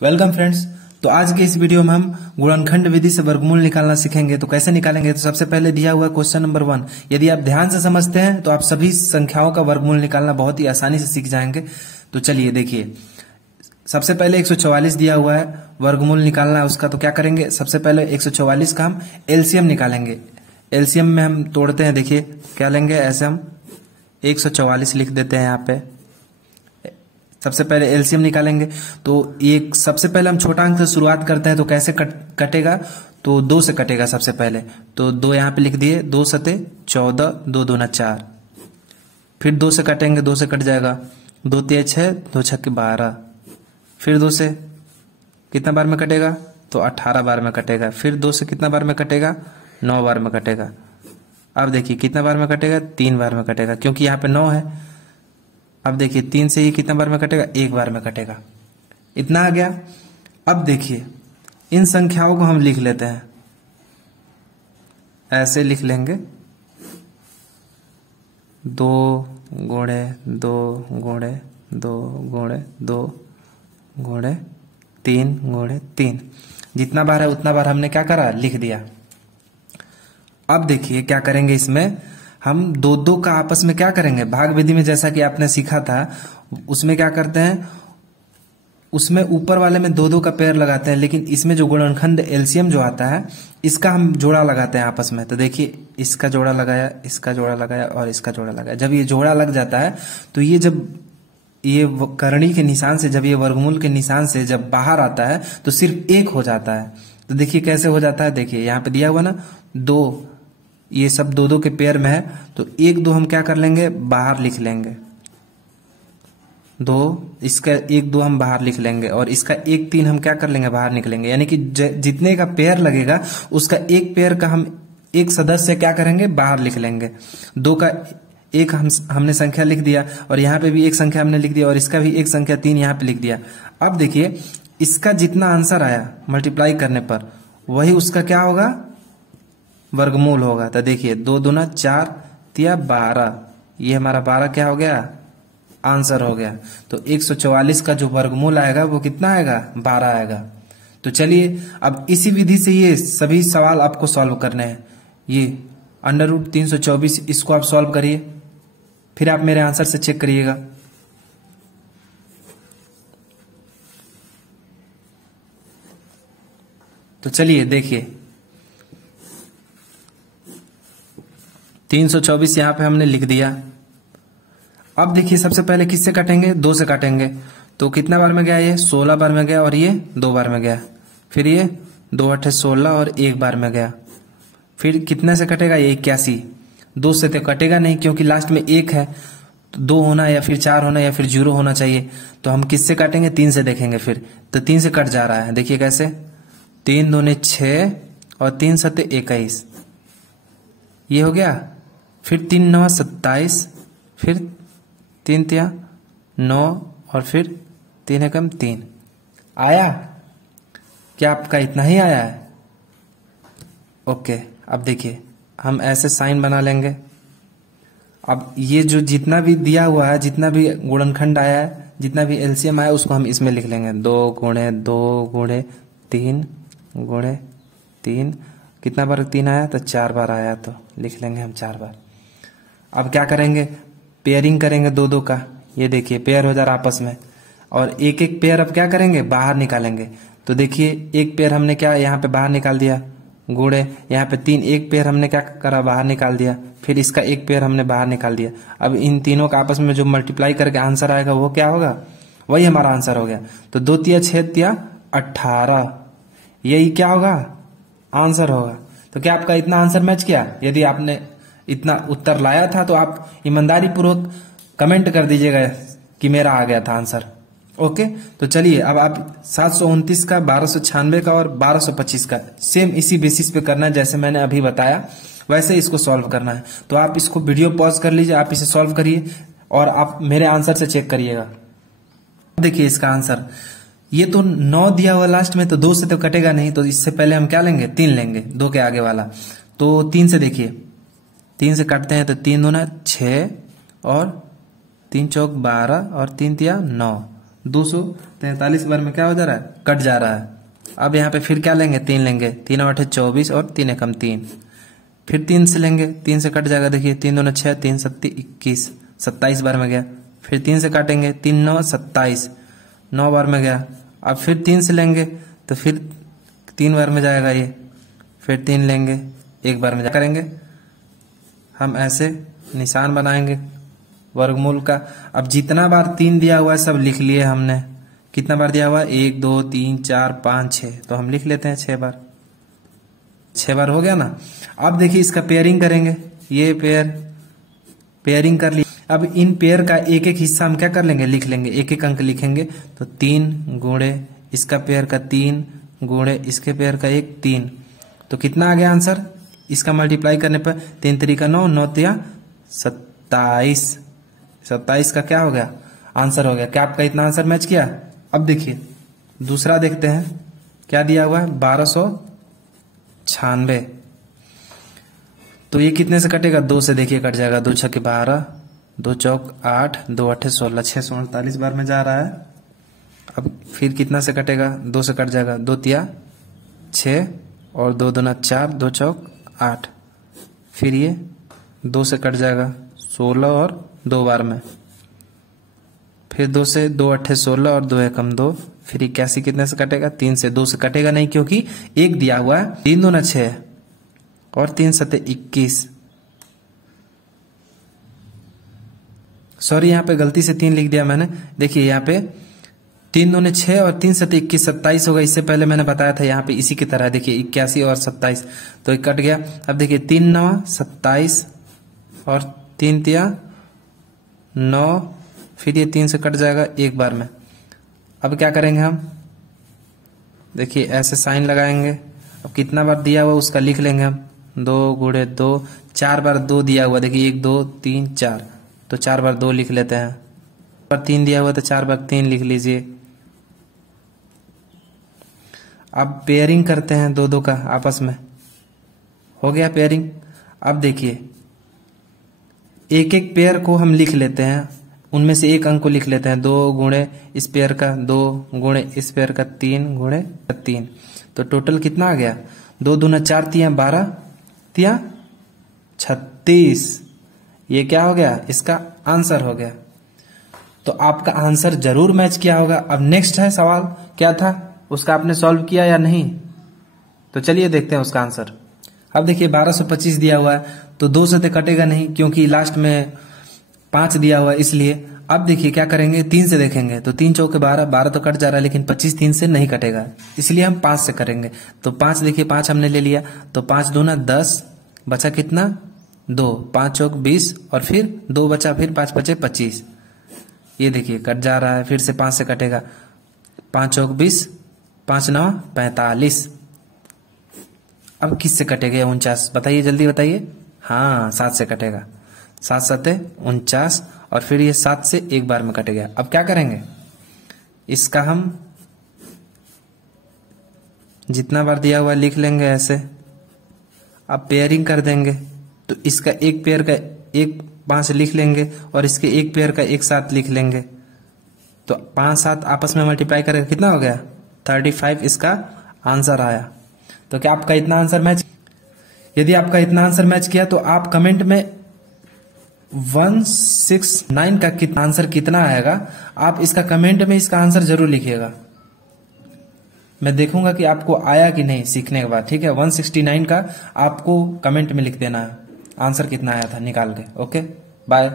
Welcome friends. तो आज के इस वीडियो में हम गुणनखंड विधि से वर्गमूल निकालना सीखेंगे। तो कैसे निकालेंगे? तो सबसे पहले दिया हुआ क्वेश्चन नंबर 1। यदि आप ध्यान से समझते हैं तो आप सभी संख्याओं का वर्गमूल निकालना बहुत ही आसानी से सीख जाएंगे। तो चलिए देखिए, सबसे पहले 144 दिया हुआ है, वर्गमूल निकालना है उसका। तो क्या करेंगे? सबसे पहले 144 का हम एलसीएम निकालेंगे। एलसीएम में हम तोड़ते हैं। देखिए क्या लेंगे, ऐसे हम 144 लिख देते हैं यहाँ पे। सबसे पहले एलसीएम निकालेंगे। तो एक सबसे पहले हम छोटा अंक से शुरुआत करते हैं। तो कैसे कटेगा? तो 2 से कटेगा सबसे पहले। तो 2 यहाँ पे लिख दिए, 2 सते 14, 2 दूना 4। फिर 2 से कटेंगे, 2 से कट जाएगा, 2 तिया 6, 2 छक्के 12। फिर 2 से कितना बार में कटेगा? तो 18 बार में कटेगा। फिर 2 से कितना बार में कटेगा? 9 बार में कटेगा। अब देखिए कितना बार में कटेगा? 3 बार में कटेगा, क्योंकि यहाँ पे 9 है। अब देखिए 3 से ये कितना बार में कटेगा? 1 बार में कटेगा। इतना आ गया। अब देखिए इन संख्याओं को हम लिख लेते हैं, ऐसे लिख लेंगे, 2 गुणे 2 गुणे 2 गुणे 2 गुणे 3 गुणे 3। जितना बार है उतना बार हमने क्या करा? लिख दिया। अब देखिए क्या करेंगे, इसमें हम 2-2 का आपस में क्या करेंगे? भाग विधि में जैसा कि आपने सीखा था, उसमें क्या करते हैं, उसमें ऊपर वाले में 2-2 का पेयर लगाते हैं, लेकिन इसमें जो गुणनखंड एलसीएम जो आता है, इसका हम जोड़ा लगाते हैं आपस में। तो देखिए इसका जोड़ा लगाया, इसका जोड़ा लगाया और इसका जोड़ा लगाया। जब ये जोड़ा लग जाता है तो ये जब ये करणी के निशान से, जब ये वर्गमूल के निशान से जब बाहर आता है तो सिर्फ 1 हो जाता है। तो देखिए कैसे हो जाता है। देखिए यहाँ पे दिया हुआ ना 2, ये सब 2-2 के पेयर में है। तो 1-2 हम क्या कर लेंगे? बाहर लिख लेंगे। 2 इसका 1-2 हम बाहर लिख लेंगे, और इसका 1-3 हम क्या कर लेंगे? बाहर निकलेंगे। यानी कि जितने का पेयर लगेगा उसका एक पेयर का हम एक सदस्य क्या करेंगे? बाहर लिख लेंगे। 2 का एक हमने संख्या लिख दिया, और यहाँ पे भी एक संख्या हमने लिख दिया, और इसका भी एक संख्या 3 यहाँ पे लिख दिया। अब देखिए इसका जितना आंसर आया मल्टीप्लाई करने पर, वही उसका क्या होगा? वर्गमूल होगा। तो देखिए 2 दूना 4 तिया 12, ये हमारा 12 क्या हो गया? आंसर हो गया। तो 144 का जो वर्गमूल आएगा वो कितना आएगा? 12 आएगा। तो चलिए अब इसी विधि से ये सभी सवाल आपको सॉल्व करने हैं। ये √324 इसको आप सॉल्व करिए, फिर आप मेरे आंसर से चेक करिएगा। तो चलिए देखिए 324 यहां पे हमने लिख दिया। अब देखिए सबसे पहले किससे काटेंगे? 2 से काटेंगे। तो कितना बार में गया? ये 16 बार में गया, और ये 2 बार में गया। फिर ये 2 8 16 और 1 बार में गया। फिर कितने से कटेगा? ये 81। 2 से तो कटेगा नहीं, क्योंकि लास्ट में 1 है। तो 2 होना या फिर 4 होना या फिर 0 होना चाहिए। तो हम किससे काटेंगे? 3 से देखेंगे फिर। तो 3 से कट जा रहा है। देखिए कैसे, 3 दूने 6 और 3 सते 21, ये हो गया। फिर 3 9 27, फिर 3 तिया 9, और फिर 3 एकम 3। आया क्या? आपका इतना ही आया है? ओके। अब देखिए हम ऐसे साइन बना लेंगे। अब ये जो जितना भी दिया हुआ है, जितना भी गुणनखंड आया है, जितना भी एलसीएम आया, उसको हम इसमें लिख लेंगे। 2 गुणे 2 गुणे 3 गुणे 3। कितना बार 3 आया? तो 4 बार आया, तो लिख लेंगे हम 4 बार। अब क्या करेंगे? पेयरिंग करेंगे 2-2 का। ये देखिए पेयर हो जा रहा आपस में, और एक एक पेयर अब क्या करेंगे? बाहर निकालेंगे। तो देखिए एक पेयर हमने क्या यहाँ पे बाहर निकाल दिया, गुणे यहाँ पे 3, एक पेयर हमने क्या करा? बाहर निकाल दिया। फिर इसका एक पेयर हमने बाहर निकाल दिया। अब इन तीनों का आपस में जो मल्टीप्लाई करके आंसर आएगा वो क्या होगा? वही हमारा आंसर हो गया। तो 2 तिया 6 तिया 18, यही क्या होगा? आंसर होगा। तो क्या आपका इतना आंसर मैच किया? यदि आपने इतना उत्तर लाया था तो आप ईमानदारी पूर्वक कमेंट कर दीजिएगा कि मेरा आ गया था आंसर। ओके। तो चलिए अब आप 729 का, 1296 का और 1225 का सेम इसी बेसिस पे करना है, जैसे मैंने अभी बताया वैसे इसको सॉल्व करना है। तो आप इसको वीडियो पॉज कर लीजिए, आप इसे सॉल्व करिए और आप मेरे आंसर से चेक करिएगा। देखिए इसका आंसर, ये तो 9 दिया हुआ लास्ट में, तो 2 से तो कटेगा नहीं। तो इससे पहले हम क्या लेंगे? 3 लेंगे, 2 के आगे वाला। तो 3 से देखिए, 3 से काटते हैं तो 3 दूना 6 और 3 चौक 12 और 3 तिया 9। 243 बार में क्या हो जा रहा है, कट जा रहा है। अब यहाँ पे फिर क्या लेंगे, 3 लेंगे, 3 8 24 और 3 एकम 3, फिर 3 से लेंगे, 3 से कट जाएगा, देखिए 3 दूना 6, 3 7 21, 27 बार में गया। फिर 3 से काटेंगे, 3 9 27, 9 बार में गया। अब फिर 3 से लेंगे तो फिर 3 बार में जाएगा ये, फिर 3 लेंगे, 1 बार में करेंगे हम, ऐसे निशान बनाएंगे वर्गमूल का। अब जितना बार 3 दिया हुआ है सब लिख लिए हमने। कितना बार दिया हुआ है, 1 2 3 4 5 6, तो हम लिख लेते हैं 6 बार। 6 बार हो गया ना। अब देखिए इसका पेयरिंग करेंगे, ये पेयरिंग कर ली। अब इन पेयर का एक एक हिस्सा हम क्या कर लेंगे, लिख लेंगे, एक एक अंक लिखेंगे। तो 3 गुणे इसका पेयर का 3 गुणे इसके पेयर का 1 3, तो कितना आ गया आंसर। इसका मल्टीप्लाई करने पर 3 3 9, 9 3 27, 27 का क्या हो गया, आंसर हो गया। क्या आपका इतना आंसर मैच किया। अब देखिए दूसरा देखते हैं, क्या दिया हुआ है, 1296। तो ये कितने से कटेगा, 2 से, देखिए कट जाएगा, 2 6 12, 2 चौक 8, 2 8 16, 648 बार में जा रहा है। अब फिर कितना से कटेगा, 2 से कट जाएगा, 2 तिया 6 और 2 दूना 4, 2 चौक 8, फिर ये 2 से कट जाएगा, 16 और 2 बार में, फिर 2 से 2 8 16 और 2 एकम 2, फिर 81 कितने से कटेगा, 3 से। 2 से कटेगा नहीं क्योंकि 1 दिया हुआ है, 3 दूना 6 और 3 7 21, सॉरी यहाँ पे गलती से 3 लिख दिया मैंने। देखिए यहाँ पे 3 दूने 6 और 3 7 21 27 होगा। इससे पहले मैंने बताया था यहाँ पे इसी की तरह, देखिए 81 और 27, तो एक कट गया। अब देखिए 3 9 27 और 3 तिया 9, फिर ये 3 से कट जाएगा 1 बार में। अब क्या करेंगे हम, देखिए ऐसे साइन लगाएंगे। अब कितना बार दिया हुआ उसका लिख लेंगे हम, 2 गुणे 2, 4 बार 2 दिया हुआ, देखिए 1 2 3 4, तो 4 बार 2 लिख लेते हैं। पर 3 दिया हुआ तो 4 बार 3 लिख लीजिए। अब पेयरिंग करते हैं 2 2 का आपस में, हो गया पेयरिंग। अब देखिए एक एक पेयर को हम लिख लेते हैं, उनमें से एक अंक को लिख लेते हैं। 2 गुणे इस पेयर का 2 गुणे इस पेयर का 3 गुणे 3, तो टोटल कितना आ गया, 2 दूना 4 तिया 12 तिया 36, ये क्या हो गया, इसका आंसर हो गया। तो आपका आंसर जरूर मैच किया होगा। अब नेक्स्ट है सवाल, क्या था उसका आपने सॉल्व किया या नहीं, तो चलिए देखते हैं उसका आंसर। अब देखिए 1225 दिया हुआ है, तो 2 से तो कटेगा नहीं क्योंकि लास्ट में 5 दिया हुआ है, इसलिए। अब देखिए क्या करेंगे, 3 से देखेंगे, तो 3 चौके 12, 12 तो कट जा रहा है, लेकिन 25 3 से नहीं कटेगा, इसलिए हम 5 से करेंगे। तो 5 देखिए 5 हमने ले लिया, तो 5 दूना 10, बचा कितना 2, 5 चौक 20 और फिर 2 बचा, फिर 5 बचे 25, ये देखिए कट जा रहा है, फिर से 5 से कटेगा, 5 चौक 20, 5 9 45। अब किससे कटेगा 49, बताइए जल्दी बताइए। हाँ 7 से कटेगा, 7 7 49 और फिर ये 7 से 1 बार में कटेगा। अब क्या करेंगे, इसका हम जितना बार दिया हुआ लिख लेंगे ऐसे। अब पेयरिंग कर देंगे, तो इसका एक पेयर का 1 5 लिख लेंगे और इसके एक पेयर का 1 7 लिख लेंगे। तो 5 7 आपस में मल्टीप्लाई करेंगे, कितना हो गया 35, इसका आंसर आया। तो क्या आपका इतना आंसर मैच, यदि आपका इतना आंसर मैच किया तो आप कमेंट में 169 का आंसर कितना आएगा, आप इसका कमेंट में इसका आंसर जरूर लिखिएगा। मैं देखूंगा कि आपको आया कि नहीं सीखने के बाद, ठीक है। 169 का आपको कमेंट में लिख देना है आंसर कितना आया था निकाल के। Okay bye.